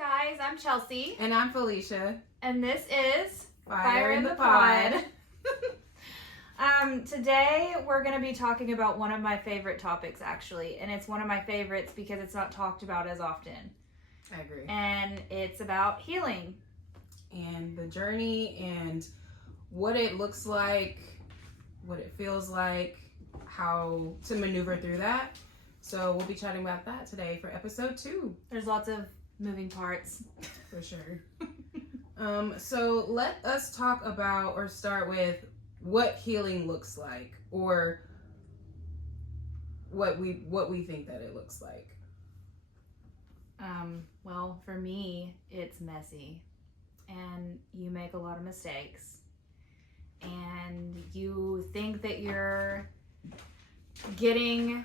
guys, I'm Chelsea. And I'm Felicia. And this is Fire in the Pod. Today we're going to be talking about one of my favorite topics, actually. And it's one of my favorites because it's not talked about as often. I agree. And it's about healing. And the journey and what it looks like, what it feels like, how to maneuver through that. So we'll be chatting about that today for episode 2. There's lots of moving parts. For sure. So let us talk about or start with what healing looks like, or what we think that it looks like. Well, for me, it's messy. And you make a lot of mistakes. And you think that you're getting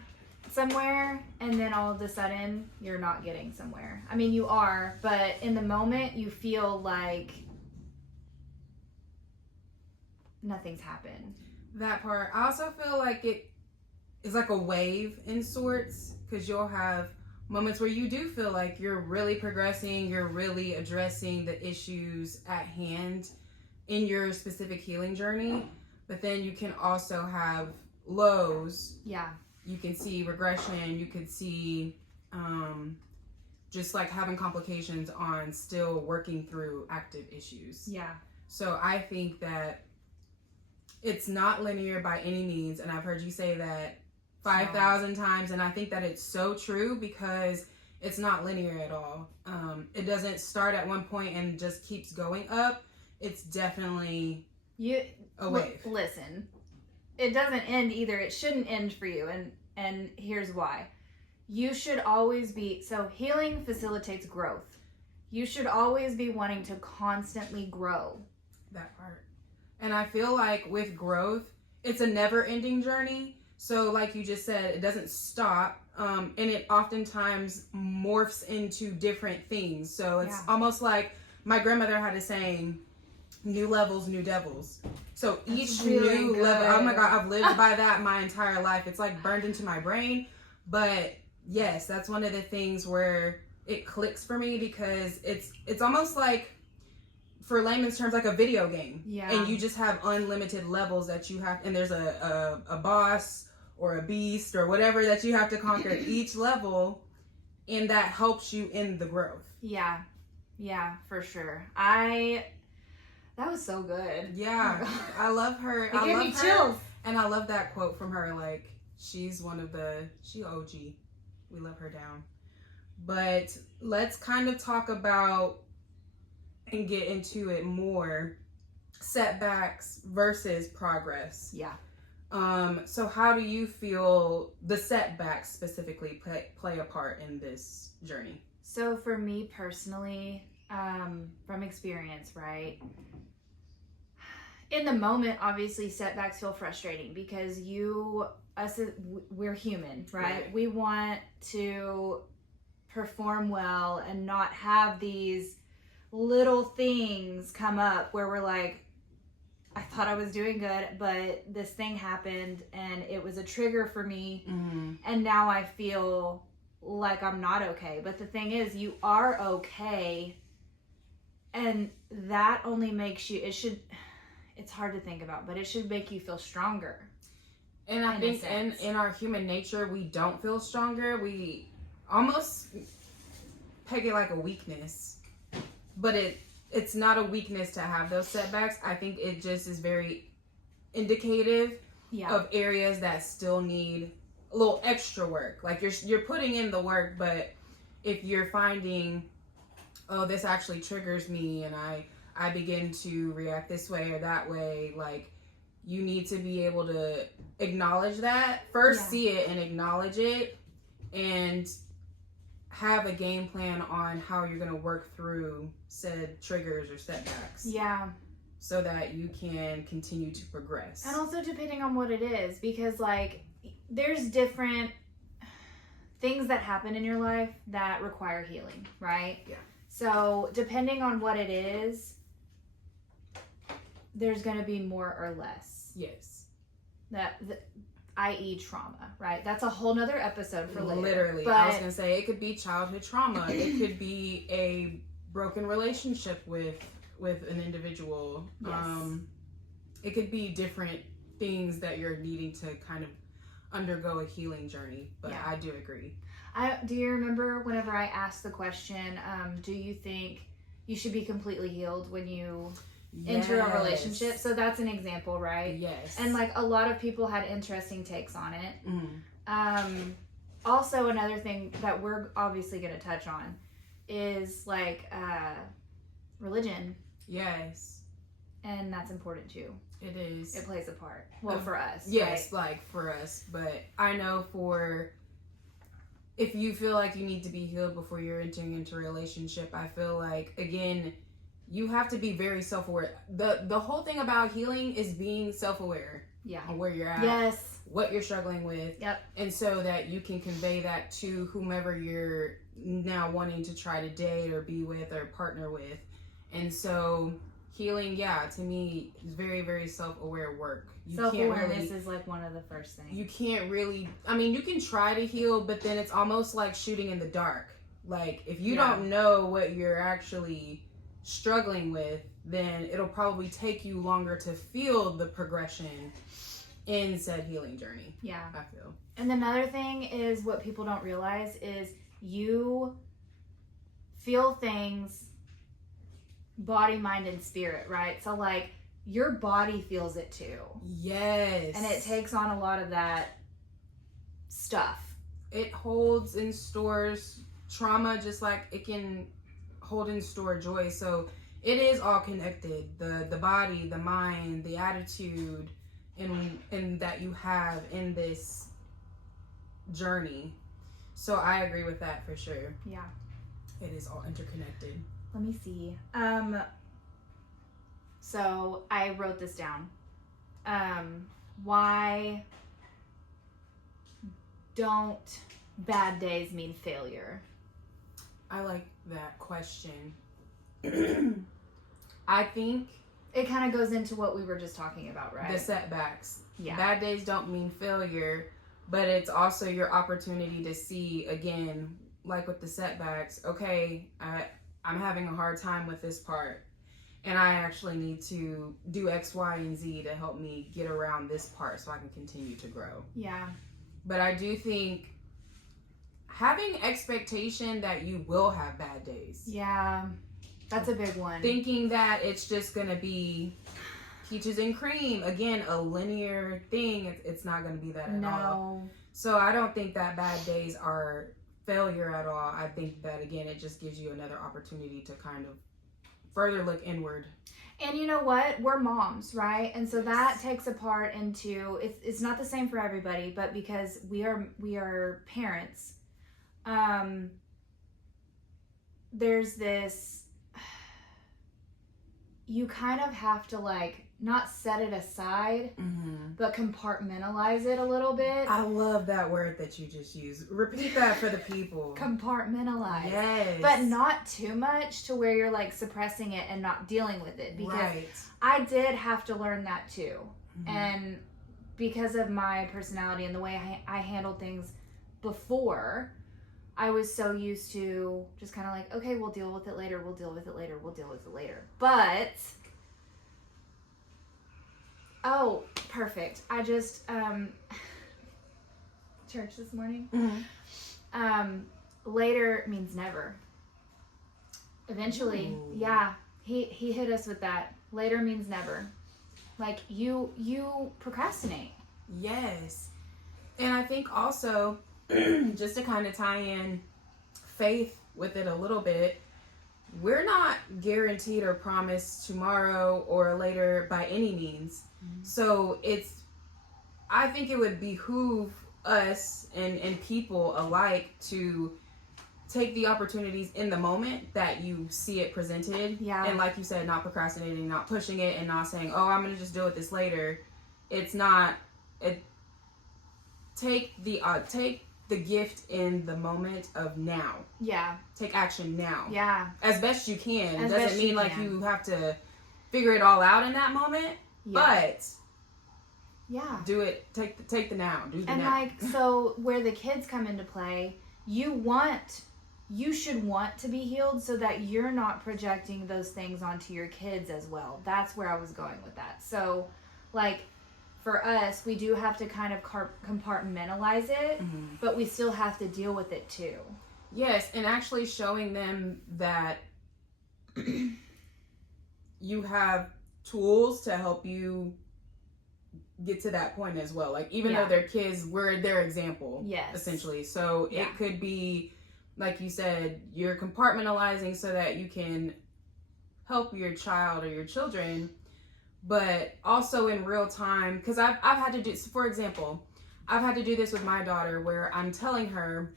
somewhere, and then all of a sudden you're not getting somewhere. I mean, you are, but in the moment you feel like nothing's happened. That part. I also feel like it is like a wave in sorts, because you'll have moments where you do feel like you're really progressing, you're really addressing the issues at hand in your specific healing journey, but then you can also have lows. Yeah. You can see regression, you could see just like having complications on still working through active issues. Yeah. So I think that it's not linear by any means, and I've heard you say that 5,000 times, and I think that it's so true, because it's not linear at all. It doesn't start at one point and just keeps going up. It's definitely a wave. Listen, it doesn't end either. It shouldn't end for you, and here's why. You should always be, so healing facilitates growth. You should always be wanting to constantly grow. That part. And I feel like with growth, it's a never-ending journey. So like you just said, it doesn't stop, and it oftentimes morphs into different things. So it's almost like my grandmother had a saying, new levels, new devils. So each really new good. level, oh my God, I've lived by that my entire life. It's like burned into my brain. But yes, that's one of the things where it clicks for me, because it's almost like, for layman's terms, like a video game. Yeah. And you just have unlimited levels that you have, and there's a boss or a beast or whatever that you have to conquer at each level, and that helps you in the growth. Yeah, for sure. That was so good. Yeah, Oh I love her. It I gave love me her, chills. and I love that quote from her. Like, she OG. We love her down. But let's kind of talk about and get into it more, setbacks versus progress. Yeah. So how do you feel the setbacks specifically play a part in this journey? So for me personally, from experience, right? In the moment, obviously setbacks feel frustrating, because we're human, right? We want to perform well and not have these little things come up where we're like, I thought I was doing good, but this thing happened and it was a trigger for me. Mm-hmm. And now I feel like I'm not okay. But the thing is, you are okay. And that only makes you, it's hard to think about, but it should make you feel stronger. And I think in our human nature, we don't feel stronger. We almost peg it like a weakness. But it's not a weakness to have those setbacks. I think it just is very indicative of areas that still need a little extra work. Like you're putting in the work, but if you're finding, oh, this actually triggers me and I begin to react this way or that way, like, you need to be able to acknowledge that. First, see it and acknowledge it, and have a game plan on how you're going to work through said triggers or setbacks. Yeah. So that you can continue to progress. And also depending on what it is, because like there's different things that happen in your life that require healing, right? Yeah. So depending on what it is, there's going to be more or less. Yes. i.e. trauma, right? That's a whole nother episode for later. Literally. But I was going to say, it could be childhood trauma. It could be a broken relationship with an individual. Yes. It could be different things that you're needing to kind of undergo a healing journey. But Yeah. I do agree. Do you remember whenever I asked the question, do you think you should be completely healed when you enter a relationship? So that's an example, right? Yes. And like a lot of people had interesting takes on it. Mm-hmm. Also, another thing that we're obviously going to touch on is like religion. Yes. And that's important too. It is. It plays a part. Well, for us. Yes, right? like for us. But I know if you feel like you need to be healed before you're entering into a relationship, I feel like, again, you have to be very self-aware. The whole thing about healing is being self-aware. Yeah. On where you're at. Yes. What you're struggling with. Yep. And so that you can convey that to whomever you're now wanting to try to date or be with or partner with. And so healing, to me, is very, very self-aware work. Self-awareness is like one of the first things. You can't really, you can try to heal, but then it's almost like shooting in the dark. Like, if you don't know what you're actually struggling with, then it'll probably take you longer to feel the progression in said healing journey. Yeah. I feel. And another thing is what people don't realize is you feel things body, mind, and spirit, right? So like your body feels it too. Yes. And it takes on a lot of that stuff. It holds and stores trauma just like it can hold and store joy. So it is all connected. The body, the mind, the attitude, and that you have in this journey. So I agree with that for sure. Yeah. It is all interconnected. Let me see. So I wrote this down. Why don't bad days mean failure? I like that question. I think it kind of goes into what we were just talking about, right? The setbacks. Yeah. Bad days don't mean failure, but it's also your opportunity to see, again, like with the setbacks, okay, I'm having a hard time with this part, and I actually need to do X, Y, and Z to help me get around this part so I can continue to grow. Yeah. But I do think having expectation that you will have bad days. Yeah. That's a big one. Thinking that it's just going to be peaches and cream. Again, a linear thing. It's not going to be that at all. So I don't think that bad days are failure at all. I think that, again, it just gives you another opportunity to kind of further look inward. And you know what? We're moms, right? And so that takes a part into, it's not the same for everybody, but because we are parents, there's this, you kind of have to like not set it aside, but compartmentalize it a little bit. I love that word that you just used. Repeat that for the people. Compartmentalize. Yes. But not too much to where you're like suppressing it and not dealing with it. Because right. I did have to learn that too. And because of my personality and the way I handled things before, I was so used to just kind of like, okay, we'll deal with it later. We'll deal with it later. We'll deal with it later. But oh, perfect. I just, church this morning. Later means never. Eventually, Ooh. yeah, he hit us with that. Later means never. Like, you procrastinate. Yes. And I think also, just to kind of tie in faith with it a little bit, we're not guaranteed or promised tomorrow or later by any means. So I think it would behoove us and people alike to take the opportunities in the moment that you see it presented. Yeah. And like you said, not procrastinating, not pushing it, and not saying, oh, I'm going to just deal with this later. Take the gift in the moment of now. Yeah. Take action now. Yeah. As best you can. As Doesn't best mean you like can. you have to figure it all out in that moment. Yeah. But Yeah. Do it. Take the now. Do the and now. like, so where the kids come into play, you should want to be healed so that you're not projecting those things onto your kids as well. That's where I was going with that. So like, for us, we do have to kind of compartmentalize it, but we still have to deal with it too. Yes, and actually showing them that you have tools to help you get to that point as well. Like, even though they're kids, we're their example, essentially. So it could be, like you said, you're compartmentalizing so that you can help your child or your children, but also in real time, because I've had to do, for example, I've had to do this with my daughter where I'm telling her,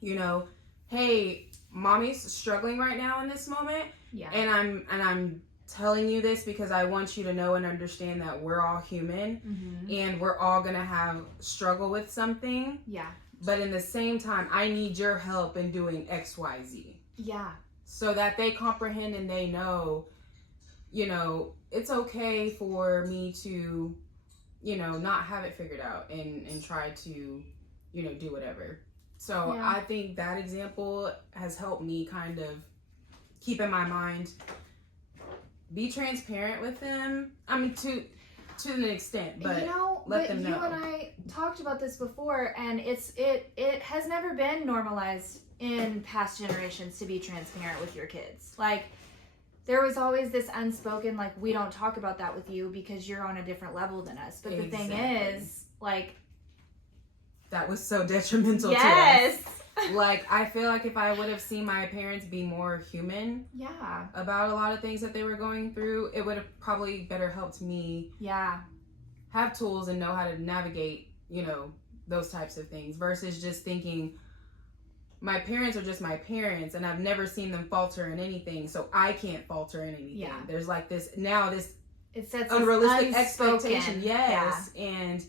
you know, hey, mommy's struggling right now in this moment, and I'm telling you this because I want you to know and understand that we're all human, and we're all gonna have struggle with something. But in the same time, I need your help in doing X, Y, Z. So that they comprehend and they know, you know, it's okay for me to, you know, not have it figured out and try to, you know, do whatever. So I think that example has helped me kind of keep in my mind, be transparent with them. I mean, to an extent, but let them know. You and I talked about this before, and it has never been normalized in past generations to be transparent with your kids. Like, there was always this unspoken, like, we don't talk about that with you because you're on a different level than us. But the thing is, like, that was so detrimental to us. Like, I feel like if I would have seen my parents be more human about a lot of things that they were going through, it would have probably better helped me have tools and know how to navigate, you know, those types of things, versus just thinking my parents are just my parents and I've never seen them falter in anything, so I can't falter in anything. There's like this it sets unrealistic expectation. And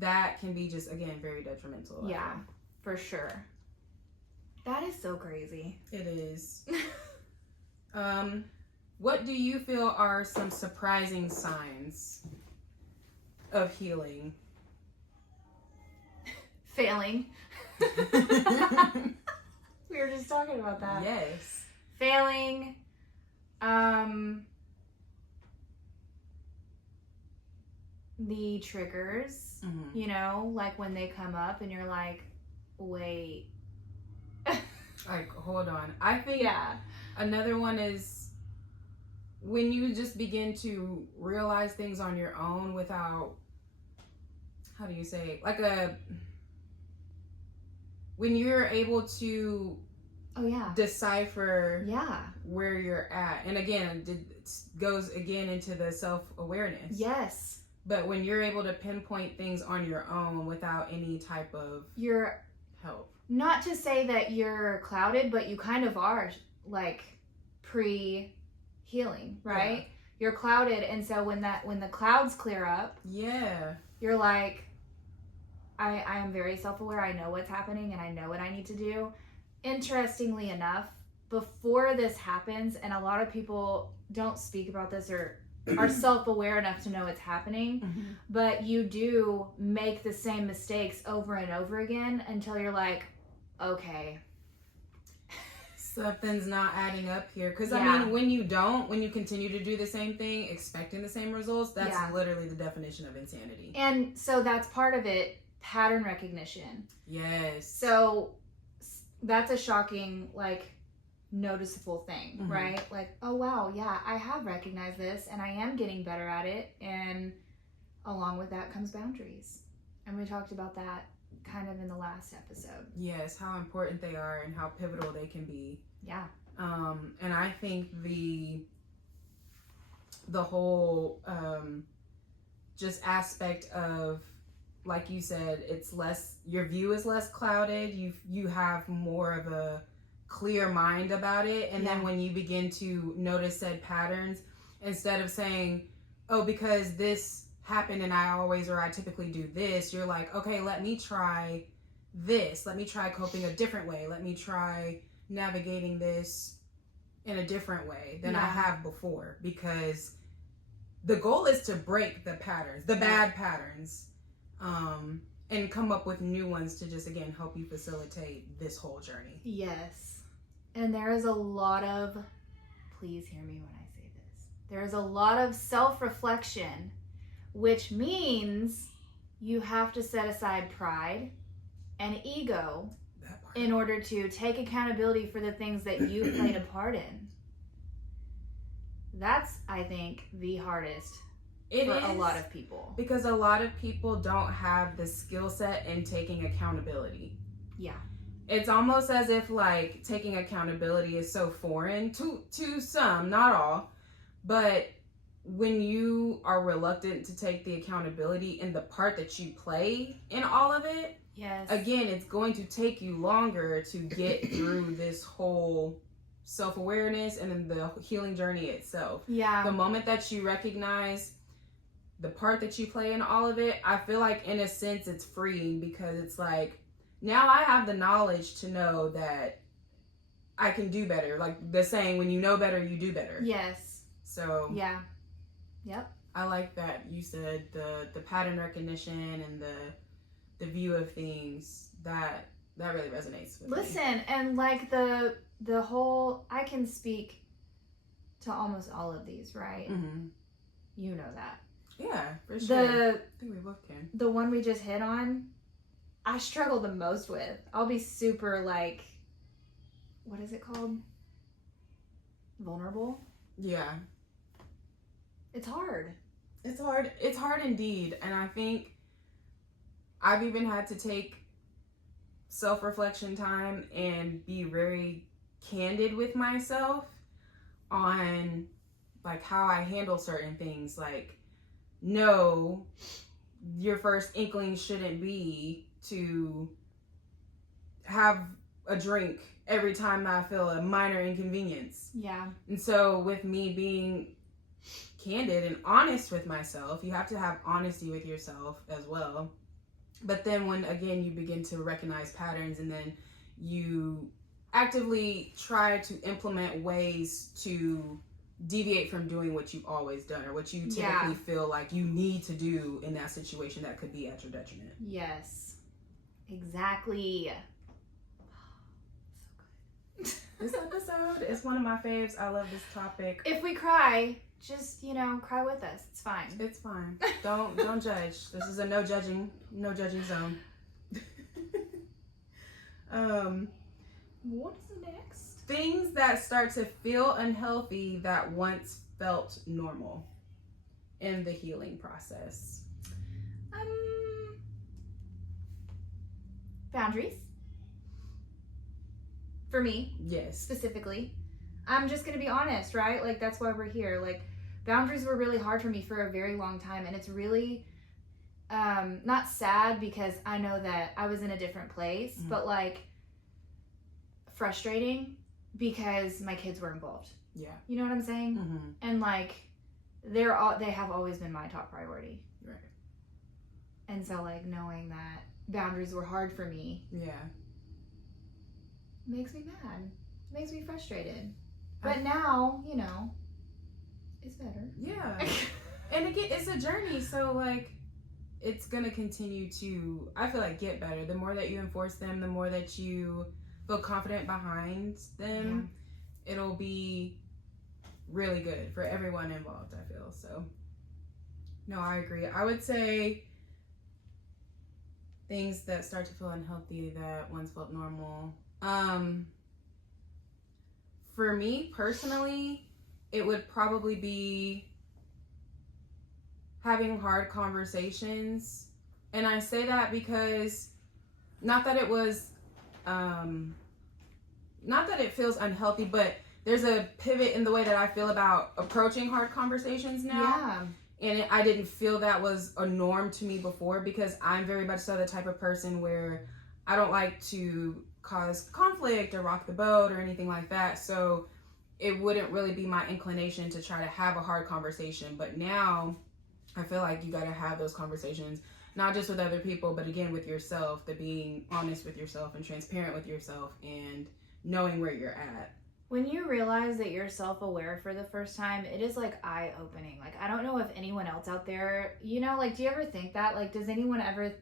that can be just, again, very detrimental. For sure. That is so crazy. It is. What do you feel are some surprising signs of healing? Failing. We were just talking about that. Yes. Failing. The triggers, you know, like when they come up and you're like, wait. Like, hold on. I think another one is when you just begin to realize things on your own without, how do you say, like when you're able to decipher where you're at. And again, it goes again into the self-awareness. Yes. But when you're able to pinpoint things on your own without any type of help. Not to say that you're clouded, but you kind of are, like, pre-healing, right? You're clouded, and so when the clouds clear up, you're like, I am very self-aware. I know what's happening, and I know what I need to do. Interestingly enough, before this happens, and a lot of people don't speak about this or are self-aware enough to know it's happening, but you do make the same mistakes over and over again until you're like, okay, something's not adding up here. Because I mean, when you continue to do the same thing expecting the same results, that's literally the definition of insanity. And so that's part of it, pattern recognition. Yes. So that's a shocking, like, noticeable thing, right? Like, oh wow, I have recognized this and I am getting better at it, and along with that comes boundaries, and we talked about that kind of in the last episode. Yes, how important they are and how pivotal they can be. And I think the whole just aspect of, like you said, it's less, your view is less clouded, you have more of a clear mind about it, and then when you begin to notice said patterns, instead of saying, oh, because this happened and I typically do this, you're like, okay, let me try this, let me try coping a different way, let me try navigating this in a different way than I have before, because the goal is to break the patterns, the bad patterns, and come up with new ones to just, again, help you facilitate this whole journey. Yes. And there is a lot of, please hear me when I say this, there is a lot of self-reflection, which means you have to set aside pride and ego in order to take accountability for the things that you played a part in. That's, I think, the hardest for a lot of people. Because a lot of people don't have the skill set in taking accountability. Yeah. It's almost as if, like, taking accountability is so foreign to some, not all. But when you are reluctant to take the accountability in the part that you play in all of it, yes, again, it's going to take you longer to get through this whole self-awareness and then the healing journey itself. Yeah. The moment that you recognize the part that you play in all of it, I feel like in a sense it's freeing, because it's like, now I have the knowledge to know that I can do better. Like the saying, when you know better, you do better. Yes. So yeah. Yep. I like that you said the pattern recognition and the view of things, that really resonates with me. Listen, and like the whole, I can speak to almost all of these, right? Mm-hmm. You know that. Yeah, for sure. I think we both can. The one we just hit on, I struggle the most with. I'll be super, like, what is it called? Vulnerable? Yeah. It's hard. It's hard. It's hard indeed. And I think I've even had to take self-reflection time and be very candid with myself on, like, how I handle certain things. Like, no, your first inkling shouldn't be to have a drink every time I feel a minor inconvenience. Yeah. And so with me being candid and honest with myself, you have to have honesty with yourself as well. But then when, again, you begin to recognize patterns, and then you actively try to implement ways to deviate from doing what you've always done, or what you typically feel like you need to do in that situation that could be at your detriment. Yes. Exactly. So good. This episode is one of my faves. I love this topic. If we cry, just, cry with us. It's fine. It's fine. Don't judge. This is a no judging zone. What's next? Things that start to feel unhealthy that once felt normal in the healing process. Boundaries. For me. Yes. Specifically. I'm just going to be honest, right? Like, that's why we're here. Like, boundaries were really hard for me for a very long time. And it's really not sad, because I know that I was in a different place, but, like, frustrating because my kids were involved. Yeah. You know what I'm saying? Mm-hmm. And, like, they have always been my top priority. Right. And so, like, knowing that boundaries were hard for me. Yeah. Makes me mad. Makes me frustrated. But now, it's better. Yeah. And again, it's a journey, so, like, it's gonna continue to, I feel like, get better. The more that you enforce them, the more that you feel confident behind them, it'll be really good for everyone involved, I feel. So, no, I agree. I would say things that start to feel unhealthy that once felt normal. For me personally, it would probably be having hard conversations. And I say that because, not that it was, not that it feels unhealthy, but there's a pivot in the way that I feel about approaching hard conversations now. Yeah. And I didn't feel that was a norm to me before, because I'm very much so the type of person where I don't like to cause conflict or rock the boat or anything like that. So it wouldn't really be my inclination to try to have a hard conversation. But now I feel like you got to have those conversations, not just with other people, but again with yourself, the being honest with yourself and transparent with yourself and knowing where you're at. When you realize that you're self-aware for the first time, it is like eye-opening. Like, I don't know if anyone else out there, you know, like, do you ever think that? Like, does anyone ever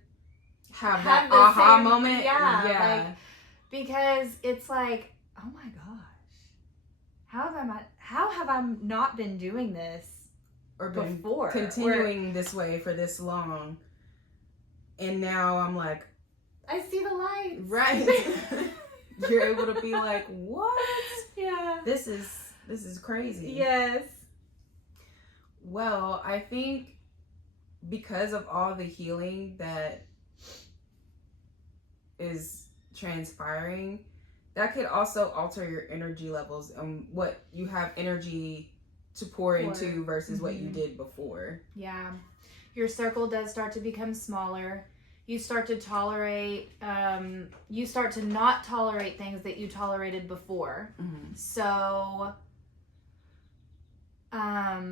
have that aha same moment? Yeah. Like, because it's like, oh my gosh, how have I not been doing this or been before? Continuing this way for this long. And now I'm like, I see the light. Right. You're able to be like, what? Yeah. This is crazy. Yes. Well, I think because of all the healing that is transpiring, that could also alter your energy levels and what you have energy to pour into versus what you did before. Yeah. Your circle does start to become smaller. You start to tolerate, you start to not tolerate things that you tolerated before. Mm-hmm. So, I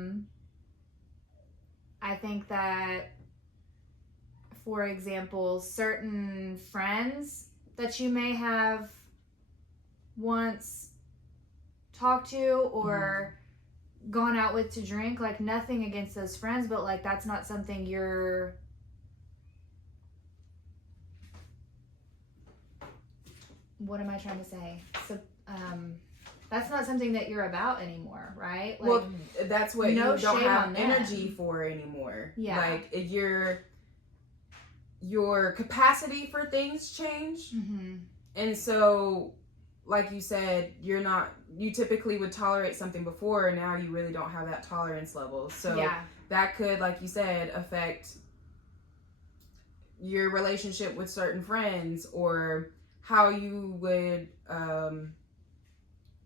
think that, for example, certain friends that you may have once talked to or gone out with to drink, like, nothing against those friends, but like, that's not something you're what am I trying to say? So, that's not something that you're about anymore, right? Like, well, that's what you don't have energy for anymore. Yeah. Like, your capacity for things change. Mm-hmm. And so, like you said, you typically would tolerate something before, and now you really don't have that tolerance level. So that could, like you said, affect your relationship with certain friends or how you would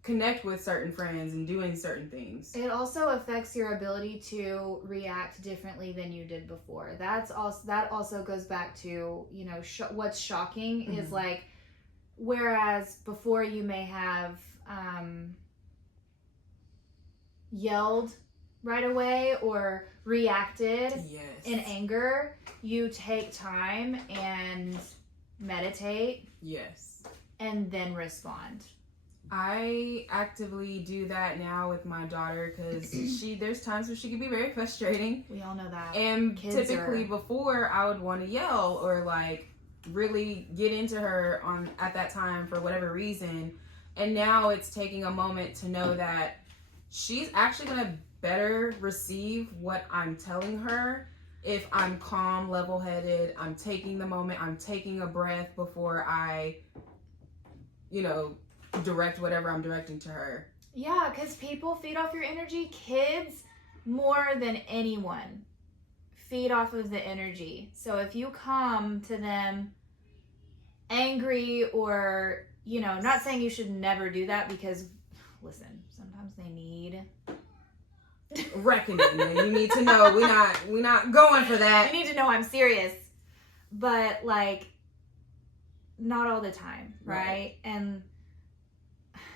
connect with certain friends and doing certain things. It also affects your ability to react differently than you did before. That also goes back to, you know, what's shocking is like, whereas before you may have yelled right away or reacted in anger, you take time and meditate. Yes. And then respond. I actively do that now with my daughter because there's times where she can be very frustrating. We all know that. And before I would want to yell or like really get into her at that time for whatever reason. And now it's taking a moment to know that she's actually going to better receive what I'm telling her if I'm calm, level-headed, I'm taking the moment, I'm taking a breath before I, direct whatever I'm directing to her. Yeah, because people feed off your energy. Kids, more than anyone, feed off of the energy. So if you come to them angry or, not saying you should never do that because, listen, sometimes they need reckoning. You need to know we're not going for that. You need to know I'm serious. But like, not all the time, right? And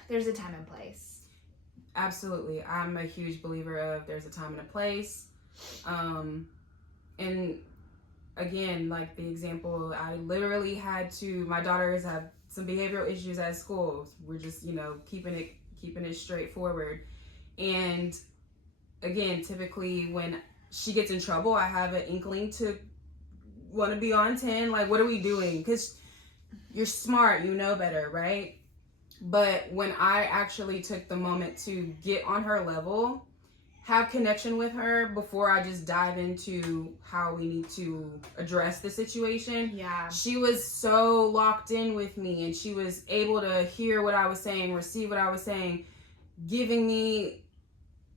there's a time and place. Absolutely. I'm a huge believer of there's a time and a place. And again, like the example, I literally had to, my daughters have some behavioral issues at school. We're just, keeping it straightforward. And again, typically when she gets in trouble, I have an inkling to want to be on 10. Like, what are we doing? Because you're smart, you know better, right? But when I actually took the moment to get on her level, have connection with her before I just dive into how we need to address the situation. Yeah. She was so locked in with me and she was able to hear what I was saying, receive what I was saying, giving me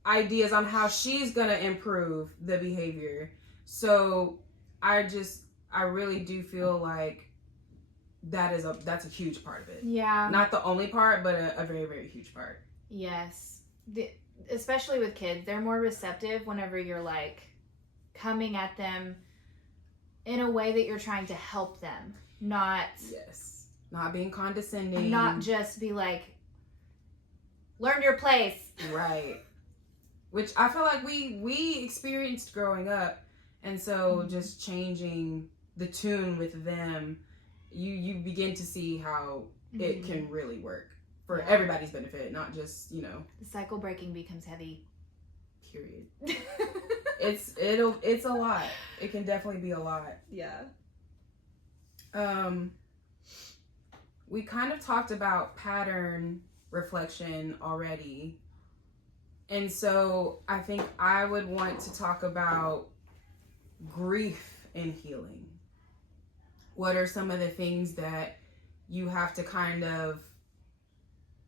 ideas on how she's going to improve the behavior. So I really do feel like that's a huge part of it. Yeah. Not the only part, but a very, very huge part. Yes. Especially with kids, they're more receptive whenever you're like coming at them in a way that you're trying to help them, not being condescending, not just be like, learn your place, right? Which I feel like we experienced growing up, and so just changing the tune with them, you begin to see how it can really work. for everybody's benefit, not just, the cycle breaking becomes heavy. Period. It's a lot. It can definitely be a lot. Yeah. We kind of talked about pattern reflection already. And so I think I would want to talk about grief and healing. What are some of the things that you have to kind of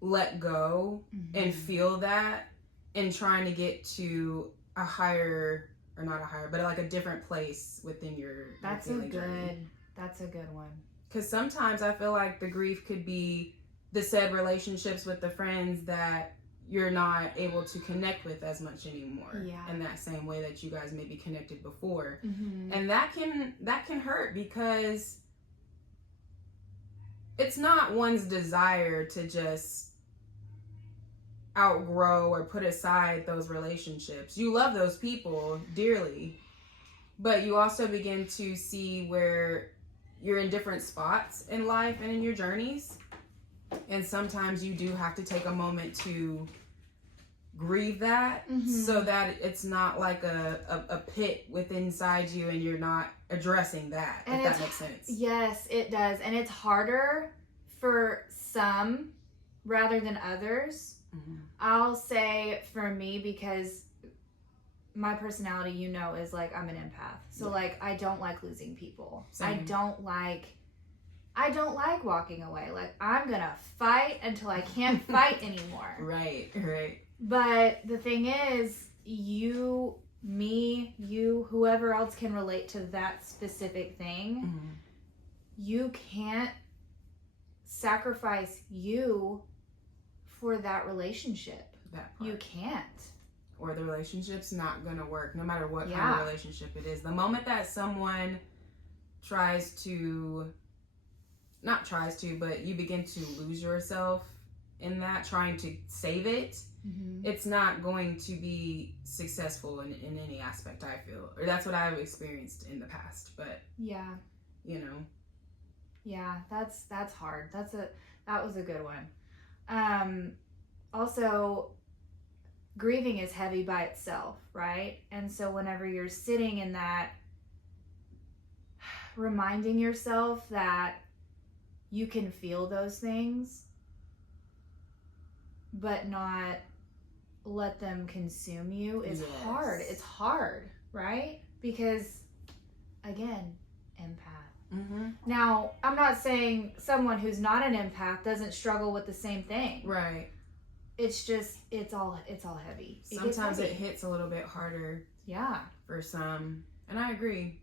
let go and feel that, and trying to get to a higher, or not a higher, but like a different place within your healing journey? That's a good one. Because sometimes I feel like the grief could be the said relationships with the friends that you're not able to connect with as much anymore. Yeah. In that same way that you guys maybe connected before. Mm-hmm. And that can hurt, because it's not one's desire to just outgrow or put aside those relationships. You love those people dearly, but you also begin to see where you're in different spots in life and in your journeys. And sometimes you do have to take a moment to grieve that, so that it's not like a pit within inside you, and you're not addressing that, if that makes sense. Yes, it does. And it's harder for some rather than others. I'll say for me, because my personality, is like, I'm an empath. So like, I don't like losing people. Same. I don't like walking away. Like, I'm gonna fight until I can't fight anymore. Right. But the thing is, you, whoever else can relate to that specific thing, you can't sacrifice you for that relationship. That part. You can't. Or the relationship's not gonna work, no matter what kind of relationship it is. The moment that someone but you begin to lose yourself in that, trying to save it, it's not going to be successful in any aspect, I feel. Or that's what I've experienced in the past. But yeah, that's hard. That was a good one. Also, grieving is heavy by itself, right? And so whenever you're sitting in that, reminding yourself that you can feel those things, but not let them consume you is hard. It's hard, right? Because, again, empath. Now, I'm not saying someone who's not an empath doesn't struggle with the same thing. Right. It's just, it's all heavy. Sometimes it hits a little bit harder. Yeah. For some. And I agree.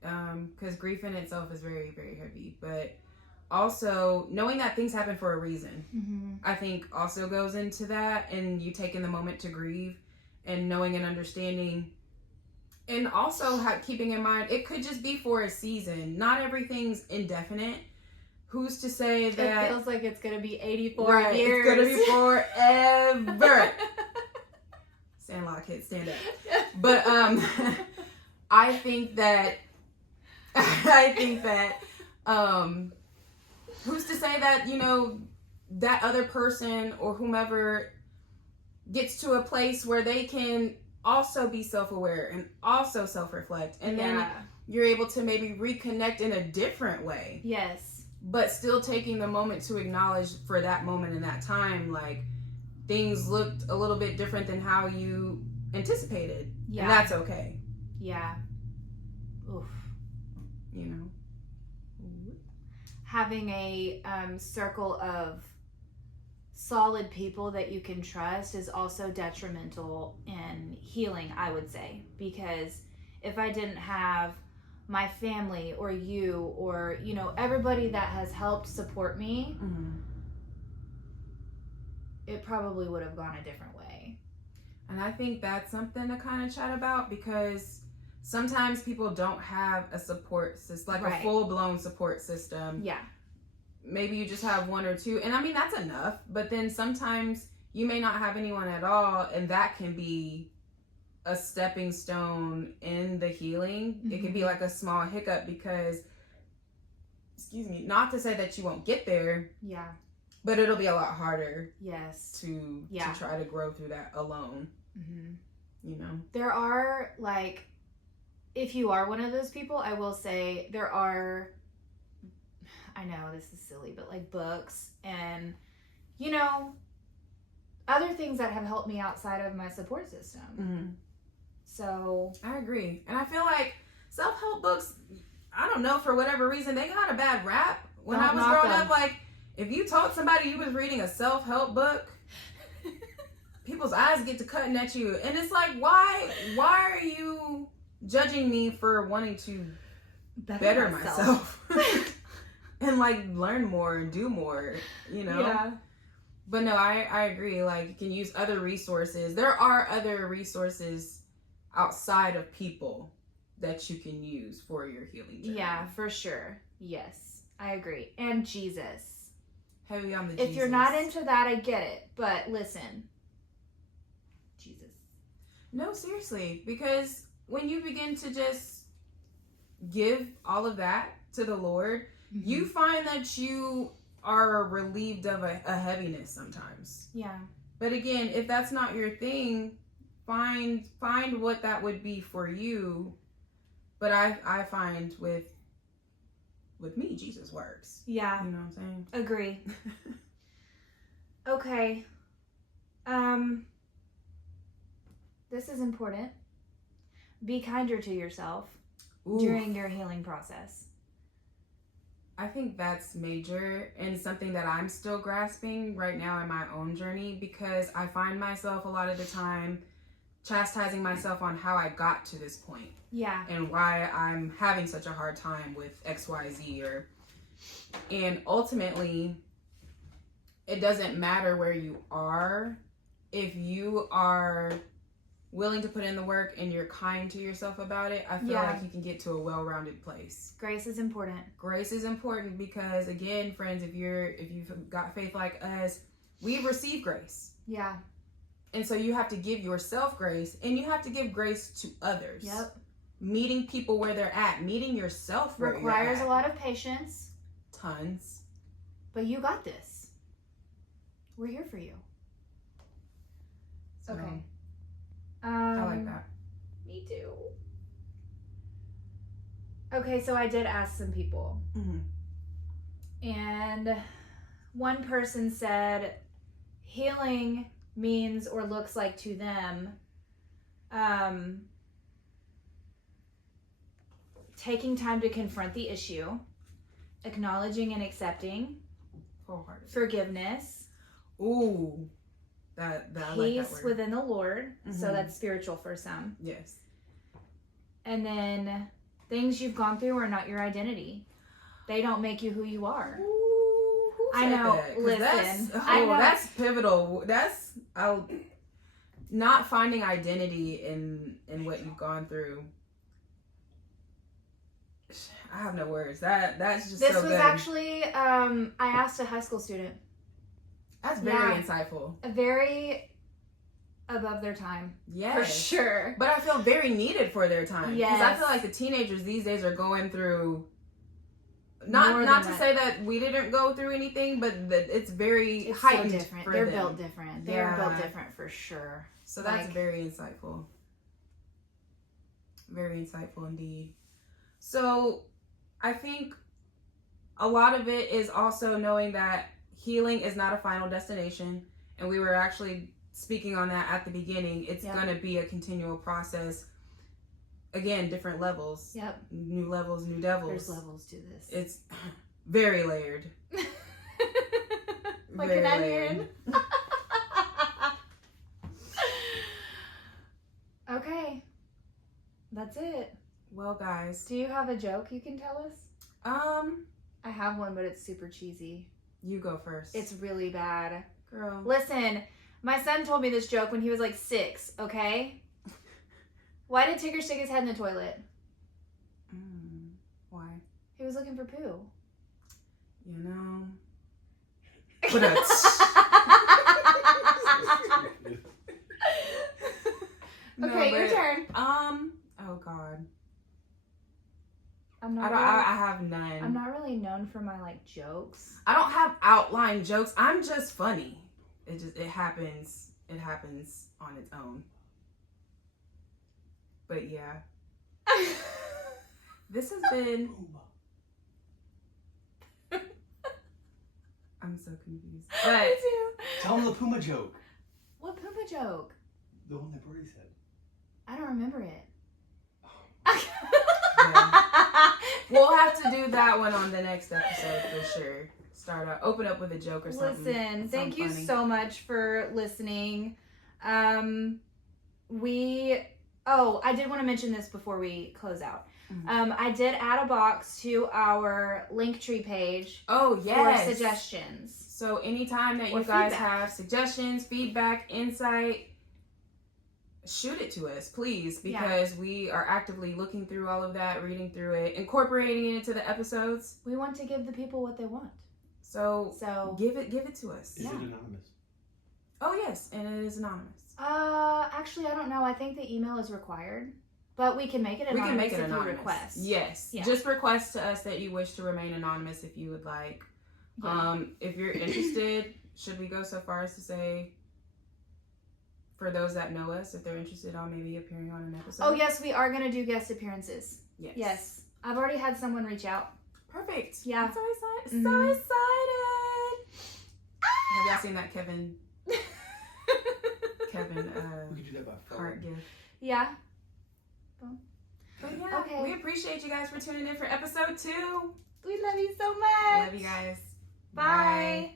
Because grief in itself is very, very heavy. But also, knowing that things happen for a reason, I think also goes into that. And you taking the moment to grieve, and knowing and understanding. And also keeping in mind, it could just be for a season. Not everything's indefinite. Who's to say that... It feels like it's going to be 84 years. It's going to be forever. Sandlot kids, stand up. But I think that who's to say that, that other person or whomever gets to a place where they can also be self-aware and also self-reflect, and then you're able to maybe reconnect in a different way. Yes. But still taking the moment to acknowledge for that moment in that time, like, things looked a little bit different than how you anticipated. Yeah. And that's okay. Yeah. Oof. Having a circle of solid people that you can trust is also detrimental in healing, I would say. Because if I didn't have my family or you or, everybody that has helped support me, it probably would have gone a different way. And I think that's something to kind of chat about, because sometimes people don't have a support system, like a full-blown support system. Yeah. Maybe you just have one or two. And I mean, that's enough. But then sometimes you may not have anyone at all, and that can be a stepping stone in the healing. It could be like a small hiccup, because, not to say that you won't get there. Yeah. But it'll be a lot harder. Yes. To try to grow through that alone. Mm-hmm. You know? There are, like, if you are one of those people, I will say there are, I know this is silly, but like books and, you know, other things that have helped me outside of my support system. Mm-hmm. So. I agree. And I feel like self-help books, I don't know, for whatever reason, they got a bad rap. When I was growing up, like, if you told somebody you was reading a self-help book, people's eyes get to cutting at you. And it's like, why are you judging me for wanting to better myself? And, like, learn more and do more, you know? Yeah. But no, I agree. Like, you can use other resources. There are other resources outside of people that you can use for your healing journey. Yeah, for sure. Yes, I agree. And Jesus. Heavy on the Jesus. If you're not into that, I get it. But listen. Jesus. No, seriously. Because when you begin to just give all of that to the Lord, mm-hmm. you find that you are relieved of a heaviness sometimes. Yeah. But again, if that's not your thing, find what that would be for you. But I find with me, Jesus works. Yeah. You know what I'm saying? Agree. Okay. This is important. Be kinder to yourself during your healing process. I think that's major and something that I'm still grasping right now in my own journey, because I find myself a lot of the time chastising myself on how I got to this point. Yeah. And why I'm having such a hard time with XYZ and ultimately it doesn't matter where you are if you are willing to put in the work and you're kind to yourself about it. I feel like you can get to a well-rounded place. Grace is important. Grace is important because, again, friends, if you've got faith like us, we receive grace. Yeah. And so you have to give yourself grace, and you have to give grace to others. Yep. Meeting people where they're at, meeting yourself where you're at. Requires a lot of patience. Tons. But you got this. We're here for you. So, okay. I like that. Me too. Okay, so I did ask some people. Mm-hmm. And one person said healing means or looks like to them taking time to confront the issue, acknowledging and accepting, forgiveness. Ooh. That peace I like that word. Within the Lord. Mm-hmm. So that's spiritual for some. Yes. And then things you've gone through are not your identity. They don't make you who you are. Ooh, I know. That? Listen. I know. That's pivotal. That's not finding identity in what you've gone through. I have no words. That's just this so was good. Actually I asked a high school student. That's very insightful. Very above their time. Yes. For sure. But I feel very needed for their time. Yes. Because I feel like the teenagers these days are going through, not to say that we didn't go through anything, but it's heightened so different. For They're them. built different. They're built different for sure. So that's very insightful. Very insightful indeed. So I think a lot of it is also knowing that healing is not a final destination, and we were actually speaking on that at the beginning. It's going to be a continual process. Again, different levels. Yep. New levels, new devils. There's levels to this. It's very layered. Like an onion. Okay. That's it. Well, guys. Do you have a joke you can tell us? I have one, but it's super cheesy. You go first. It's really bad. Girl. Listen, my son told me this joke when he was like 6, okay? Why did Tigger stick his head in the toilet? Why? He was looking for poo. You know. Okay, your turn. Oh God. I have none. I'm not really known for my like jokes. I don't have outline jokes. I'm just funny. It happens. It happens on its own. But yeah. This has been... I'm so confused. But Me too. Tell them the Puma joke. What Puma joke? The one that Brody said. I don't remember it. Yeah. We'll have to do that one on the next episode for sure. Open up with a joke or something. Listen, thank you funny. so much for listening. I did want to mention this before we close out. Mm-hmm. I did add a box to our Linktree page. Oh, yes. For suggestions. So anytime that Or you guys feedback. have suggestions, feedback, insight, shoot it to us, please, because we are actively looking through all of that, reading through it, incorporating it into the episodes. We want to give the people what they want. So give it to us. Is it anonymous? Oh, yes, and it is anonymous. Actually, I don't know. I think the email is required, but we can make it anonymous. We can make it if anonymous. you request. Yes. Yeah. Just request to us that you wish to remain anonymous if you would like. Yeah. If you're interested, should we go so far as to say, for those that know us, if they're interested on maybe appearing on an episode? Oh, yes, we are going to do guest appearances. Yes. Yes. I've already had someone reach out. Perfect. Yeah. I'm so excited. Mhm. So excited. Have y'all seen that Kevin We could do that by phone. heart gift? Yeah. But yeah, Okay. we appreciate you guys for tuning in for episode 2. We love you so much. Love you guys. Bye. Bye.